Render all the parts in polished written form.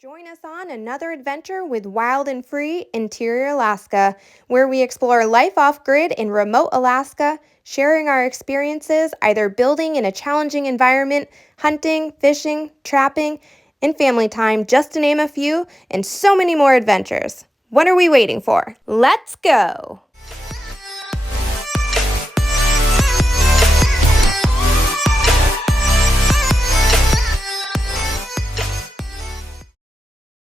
Join us on another adventure with Wild and Free Interior Alaska, where we explore life off-grid in remote Alaska, sharing our experiences either building in a challenging environment, hunting, fishing, trapping, and family time, just to name a few, and so many more adventures. What are we waiting for? Let's go!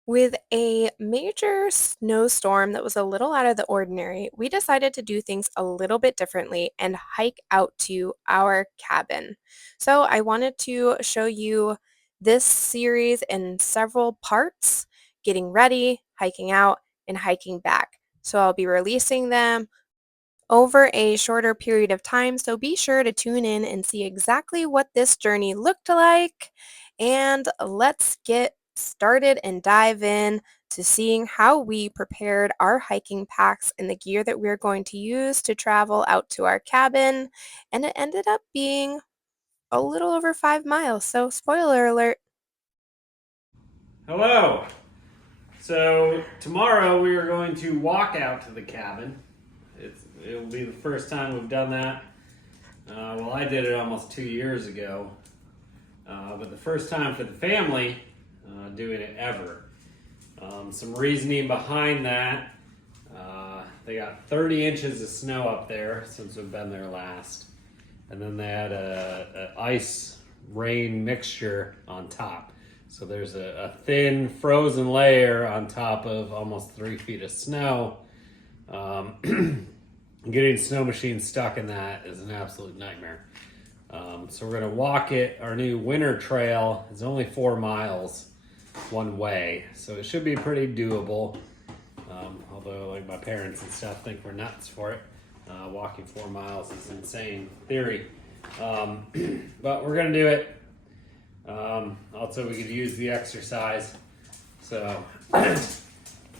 With a major snowstorm that was a little out of the ordinary, we decided to do things a little bit differently and hike out to our cabin. So I wanted to show you this series in several parts, getting ready, hiking out, and hiking back. So I'll be releasing them over a shorter period of time, so be sure to tune in and see exactly what this journey looked like. And let's get started and dive in to seeing how we prepared our hiking packs and the gear that we're going to use to travel out to our cabin. And it ended up being a little over 5 miles, so spoiler alert. Hello. So tomorrow we are going to walk out to the cabin. It will be the first time we've done that. Well, I did it almost 2 years ago, but the first time for the family doing it ever. Some reasoning behind that. They got 30 inches of snow up there since we've been there last, and then they had a ice rain mixture on top. So there's a thin frozen layer on top of almost 3 feet of snow. Getting snow machines stuck in that is an absolute nightmare. So we're gonna walk it. Our new winter trail is only 4 miles one way, so it should be pretty doable. Although like my parents and stuff think we're nuts for it. Walking 4 miles is insane theory. But we're gonna do it. Also, we could use the exercise. So we're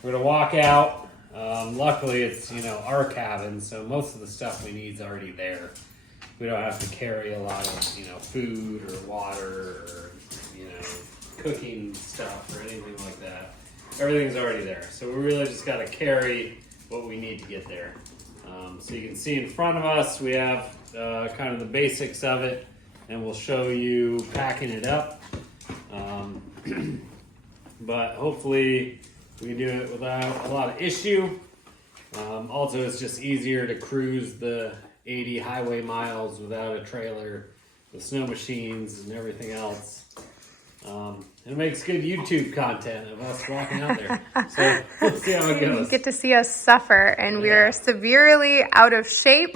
gonna walk out. Luckily, it's our cabin, so most of the stuff we need is already there. We don't have to carry a lot of food or water or cooking stuff or anything like that. Everything's already there, so we really just got to carry what we need to get there. So you can see in front of us we have kind of the basics of it, and we'll show you packing it up. But hopefully we can do it without a lot of issue. Also, it's just easier to cruise the 80 highway miles without a trailer, the snow machines and everything else. It makes good YouTube content of us walking out there. So let's see how it goes. You get to see us suffer, and we're severely out of shape.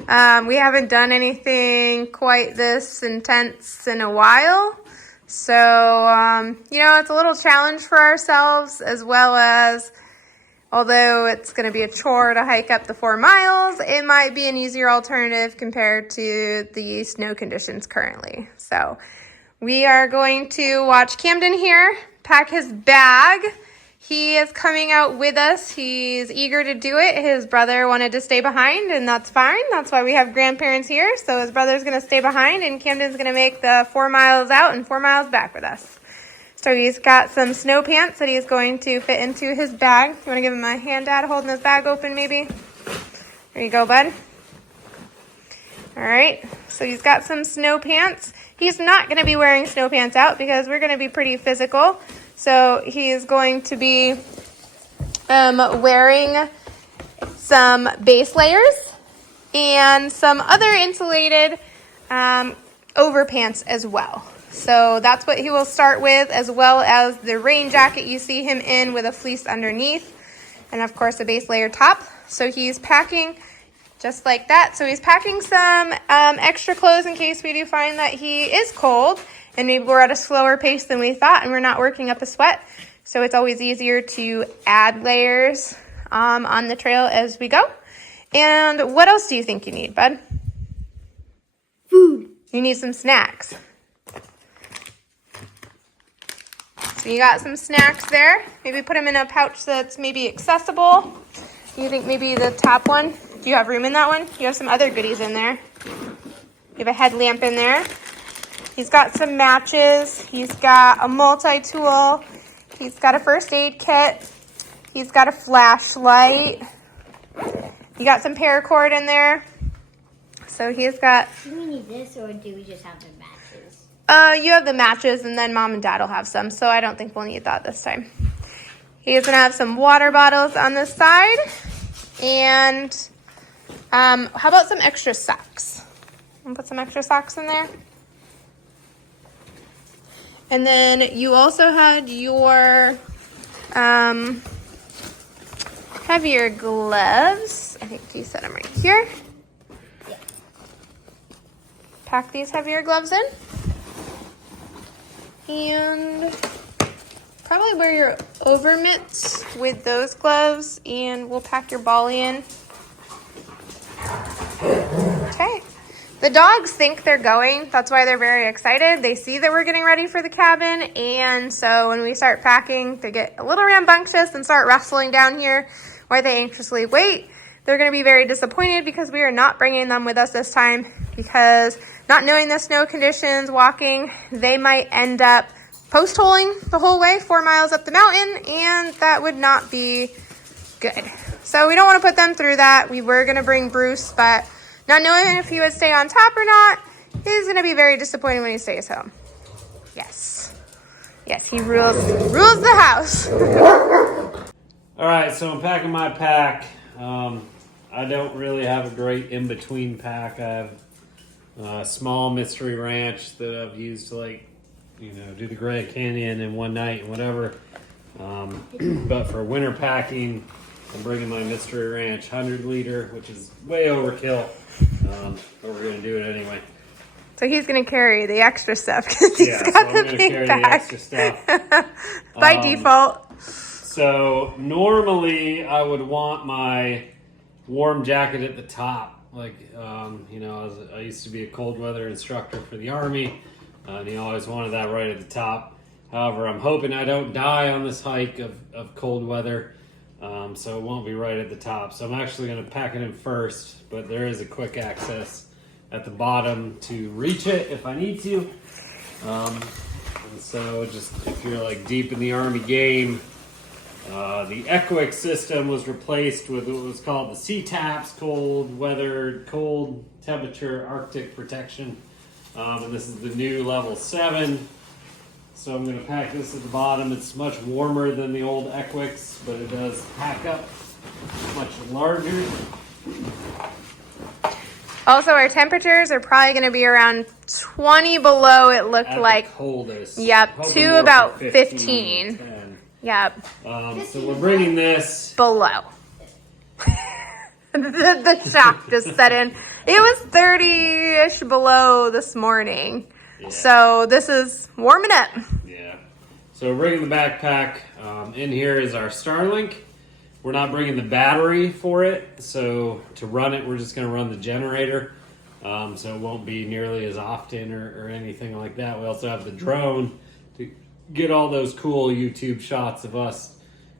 We haven't done anything quite this intense in a while. So, it's a little challenge for ourselves, as well as, although it's going to be a chore to hike up the 4 miles, it might be an easier alternative compared to the snow conditions currently. So we are going to watch Camden here pack his bag. He is coming out with us. He's eager to do it. His brother wanted to stay behind, and that's fine. That's why we have grandparents here. So his brother's going to stay behind, and Camden's going to make the 4 miles out and 4 miles back with us. So he's got some snow pants that he's going to fit into his bag. You want to give him a hand, Dad, holding his bag open maybe? There you go, bud. All right, so he's got some snow pants. He's not going to be wearing snow pants out because we're going to be pretty physical. So he is going to be wearing some base layers and some other insulated overpants as well. So that's what he will start with, as well as the rain jacket you see him in with a fleece underneath, and of course a base layer top. So he's packing just like that. So he's packing some extra clothes in case we do find that he is cold and maybe we're at a slower pace than we thought and we're not working up a sweat. So it's always easier to add layers on the trail as we go. And what else do you think you need, bud? Food. You need some snacks. So you got some snacks there. Maybe put them in a pouch that's maybe accessible. You think maybe the top one? Do you have room in that one? You have some other goodies in there. You have a headlamp in there. He's got some matches. He's got a multi-tool. He's got a first aid kit. He's got a flashlight. You got some paracord in there. So he's got... Do we need this, or do we just have the matches? You have the matches, and then Mom and Dad will have some, so I don't think we'll need that this time. He's going to have some water bottles on this side. And how about some extra socks? I'll put some extra socks in there. And then you also had your heavier gloves. I think you set them right here. Yeah. Pack these heavier gloves in. And probably wear your over mitts with those gloves, and we'll pack your bolly in. Okay. The dogs think they're going. That's why they're very excited. They see that we're getting ready for the cabin, and so when we start packing, they get a little rambunctious and start wrestling down here where they anxiously wait. They're going to be very disappointed because we are not bringing them with us this time, because not knowing the snow conditions, walking, they might end up post-holing the whole way 4 miles up the mountain, and that would not be good. So we don't want to put them through that. We were going to bring Bruce, but not knowing if he would stay on top or not is going to be very disappointing when he stays home. Yes. Yes, he rules the house. All right, so I'm packing my pack. I don't really have a great in-between pack. I have a small mystery ranch that I've used to, do the Grand Canyon in one night and whatever. But for winter packing, I'm bringing my mystery ranch 100-liter, which is way overkill. But we're going to do it anyway. So he's going to carry the extra stuff because he's got the big pack. The extra stuff. By default. So normally I would want my warm jacket at the top. I used to be a cold weather instructor for the Army, and you always wanted that right at the top. However, I'm hoping I don't die on this hike of cold weather, so it won't be right at the top. So I'm actually going to pack it in first, but there is a quick access at the bottom to reach it if I need to. And so just if you're deep in the Army game, the EQUIC system was replaced with what was called the CTAPS, cold temperature Arctic protection. And this is the new level 7. So I'm going to pack this at the bottom. It's much warmer than the old EQUICs, but it does pack up much larger. Also, our temperatures are probably going to be around 20 below, it looked at like. The coldest. Yep, to about 15. 10. Yep. So we're bringing this below. the shock just set in. It was 30-ish below this morning. Yeah. So this is warming up. Yeah. So we're bringing the backpack. In here is our Starlink. We're not bringing the battery for it. So to run it, we're just going to run the generator. So it won't be nearly as often or anything like that. We also have the drone to get all those cool YouTube shots of us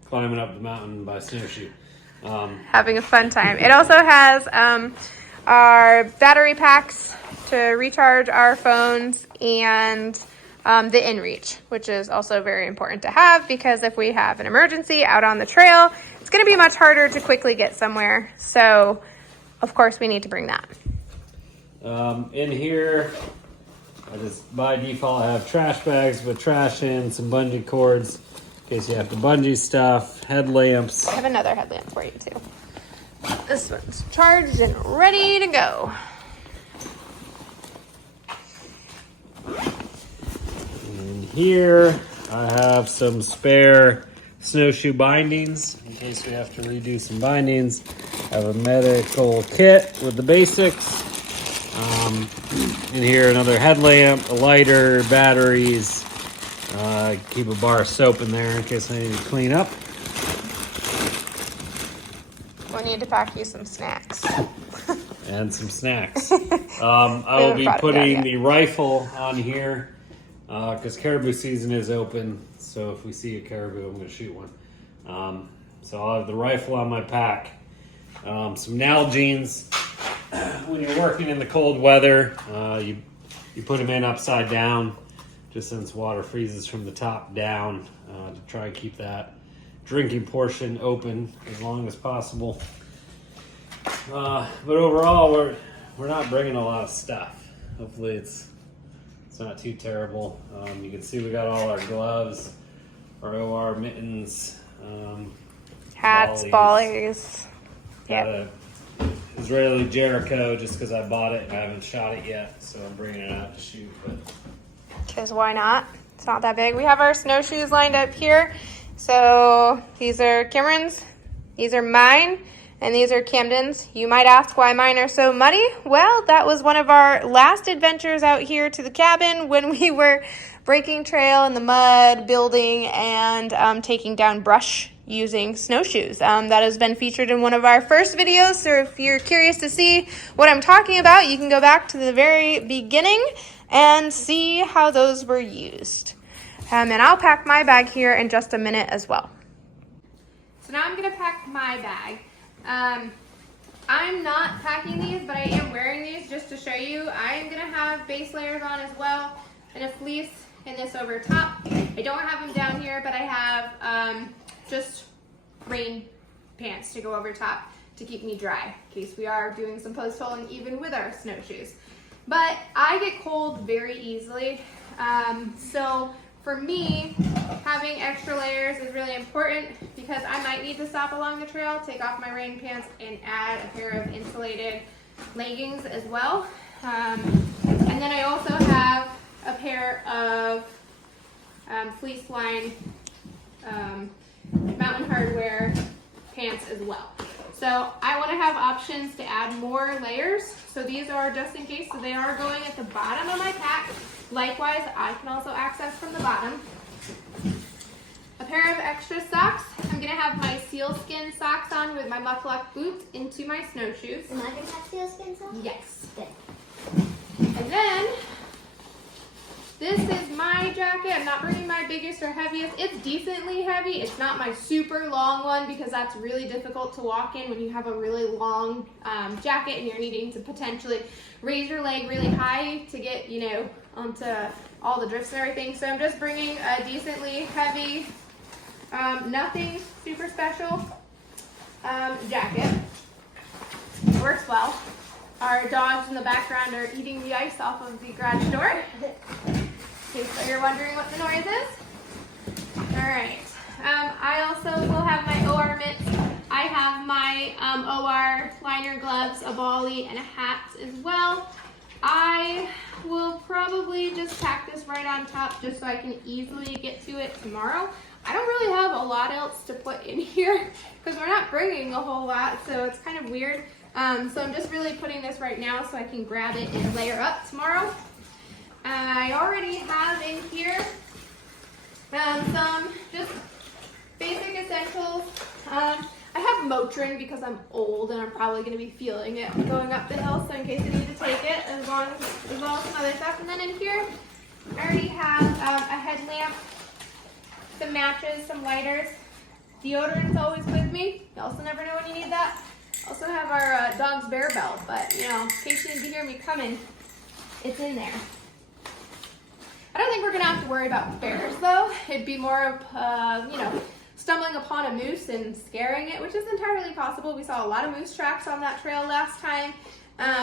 climbing up the mountain by Snowshoe. Having a fun time. It also has our battery packs to recharge our phones, and the inReach, which is also very important to have, because if we have an emergency out on the trail, it's going to be much harder to quickly get somewhere. So, of course, we need to bring that. In here, I just by default have trash bags with trash in, some bungee cords in case you have to bungee stuff, headlamps. I have another headlamp for you too. This one's charged and ready to go. And here I have some spare snowshoe bindings in case we have to redo some bindings. I have a medical kit with the basics. In here, another headlamp, a lighter, batteries. Keep a bar of soap in there in case I need to clean up. We need to pack you some snacks. And some snacks. I will be putting the rifle on here because caribou season is open. So if we see a caribou, I'm going to shoot one. So I'll have the rifle on my pack. Some Nalgene's. When you're working in the cold weather, you You put them in upside down, just since water freezes from the top down, to try and keep that drinking portion open as long as possible. But overall, we're not bringing a lot of stuff. Hopefully it's not too terrible. You can see we got all our gloves, our OR mittens, Hats, bollies. Got a Israeli Jericho just because I bought it and I haven't shot it yet, so I'm bringing it out to shoot. Because why not? It's not that big. We have our snowshoes lined up here. So these are Cameron's, these are mine, and these are Camden's. You might ask why mine are so muddy. Well, that was one of our last adventures out here to the cabin when we were breaking trail in the mud, building, and taking down brush using snowshoes. That has been featured in one of our first videos, so if you're curious to see what I'm talking about, you can go back to the very beginning and see how those were used. And I'll pack my bag here in just a minute as well. So now I'm gonna pack my bag. I'm not packing these, but I am wearing these just to show you. I'm gonna have base layers on as well, and a fleece and this over top. I don't have them down here, but I have just rain pants to go over top to keep me dry in case we are doing some post holing even with our snowshoes. But I get cold very easily, so for me, having extra layers is really important because I might need to stop along the trail, take off my rain pants, and add a pair of insulated leggings as well. And then I also have a pair of fleece lined Mountain Hardwear pants as well. So I want to have options to add more layers. So these are just in case, so they are going at the bottom of my pack. Likewise, I can also access from the bottom. A pair of extra socks. I'm going to have my sealskin socks on with my muckluck boots into my snowshoes. Am I going to have sealskin socks? Yes. Good. And then, this is my jacket. I'm not bringing my biggest or heaviest. It's decently heavy. It's not my super long one because that's really difficult to walk in when you have a really long jacket and you're needing to potentially raise your leg really high to get, you know, onto all the drifts and everything. So I'm just bringing a decently heavy, nothing super special jacket. It works well. Our dogs in the background are eating the ice off of the garage door. In case you're wondering what the noise is. Alright. I also will have my OR mitts. I have my OR liner gloves, a volley, and a hat as well. I will probably just pack this right on top just so I can easily get to it tomorrow. I don't really have a lot else to put in here because we're not bringing a whole lot, so it's kind of weird. So I'm just really putting this right now so I can grab it and layer up tomorrow. I already have in here some just basic essentials. I have Motrin because I'm old and I'm probably going to be feeling it going up the hill, so in case I need to take it, as well as some other stuff. And then in here, I already have a headlamp, some matches, some lighters. Deodorant's always with me. You also never know when you need that. Also have our dog's bear belt, but you know, in case you didn't hear me coming, it's in there. I don't think we're gonna have to worry about bears though. It'd be more of, you know, stumbling upon a moose and scaring it, which is entirely possible. We saw a lot of moose tracks on that trail last time.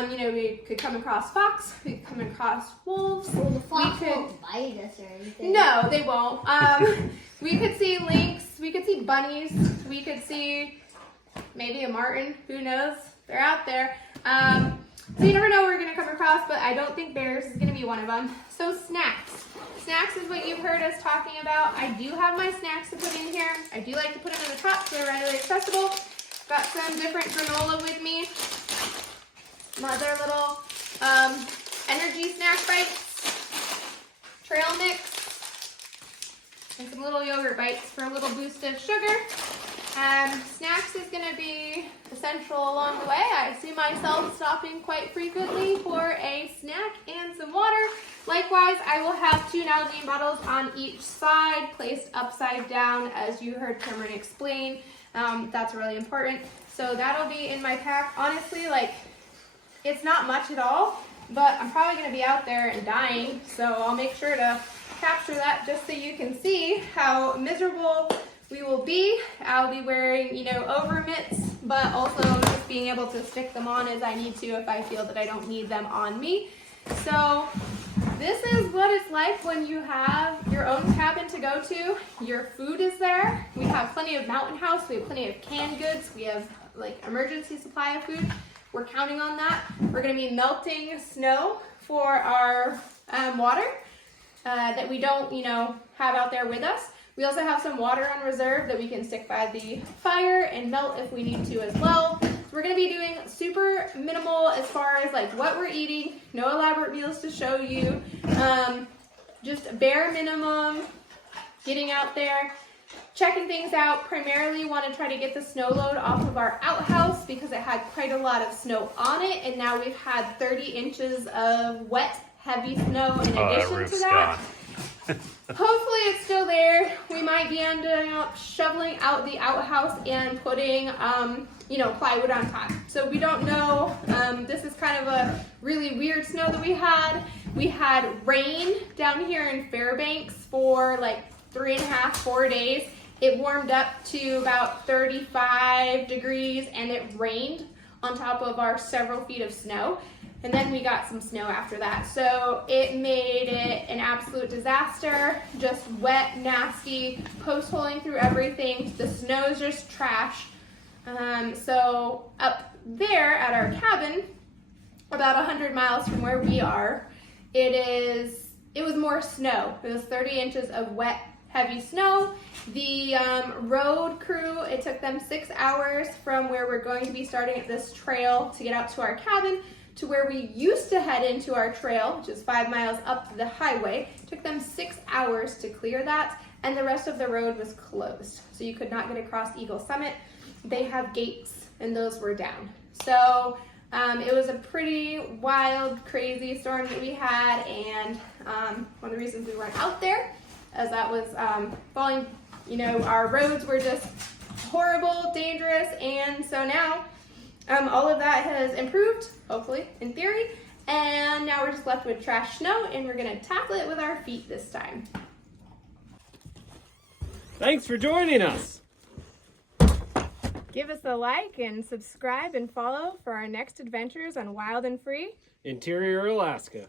You know, we could come across fox, we could come across wolves. Well, the fox won't bite us or anything. No, they won't. We could see lynx, we could see bunnies, we could see maybe a marten, who knows? They're out there. So you never know what we're gonna come across, but I don't think bears is gonna be one of them. So snacks. Snacks is what you've heard us talking about. I do have my snacks to put in here. I do like to put them in the top so they're readily accessible. Got some different granola with me. Some other little energy snack bites. Trail mix. And some little yogurt bites for a little boost of sugar. Snacks is going to be essential along the way. I see myself stopping quite frequently for a snack and some water. Likewise, I will have 2 Nalgene bottles on each side, placed upside down, as you heard Cameron explain. That's really important. So that'll be in my pack. Honestly, like, it's not much at all, but I'm probably going to be out there and dying, so I'll make sure to capture that just so you can see how miserable we will be. I'll be wearing, you know, over mitts, but also just being able to stick them on as I need to if I feel that I don't need them on me. So this is what it's like when you have your own cabin to go to. Your food is there. We have plenty of mountain house. We have plenty of canned goods. We have like emergency supply of food. We're counting on that. We're going to be melting snow for our water that we don't, you know, have out there with us. We also have some water on reserve that we can stick by the fire and melt if we need to as well. So we're going to be doing super minimal as far as like what we're eating. No elaborate meals to show you. Just bare minimum, getting out there, checking things out. Primarily want to try to get the snow load off of our outhouse because it had quite a lot of snow on it, and now we've had 30 inches of wet, heavy snow in addition to that. Hopefully it's still there. We might be ending up shoveling out the outhouse and putting, you know, plywood on top. So we don't know. This is kind of a really weird snow that we had. We had rain down here in Fairbanks for like 3.5, 4 days. It warmed up to about 35 degrees and it rained on top of our several feet of snow. And then we got some snow after that. So it made it an absolute disaster. Just wet, nasty, post-holing through everything. The snow is just trash. So up there at our cabin, about 100 miles from where we are, it was more snow. It was 30 inches of wet, heavy snow. The road crew, it took them 6 hours from where we're going to be starting at this trail to get out to our cabin to where we used to head into our trail, which is 5 miles up the highway. It took them 6 hours to clear that, and the rest of the road was closed. So you could not get across Eagle Summit. They have gates, and those were down. So it was a pretty wild, crazy storm that we had, and one of the reasons we weren't out there as that was falling, you know, our roads were just horrible, dangerous, and so now all of that has improved, hopefully, in theory, and now we're just left with trash snow, and we're gonna tackle it with our feet this time. Thanks for joining us. Give us a like and subscribe and follow for our next adventures on Wild and Free Interior Alaska.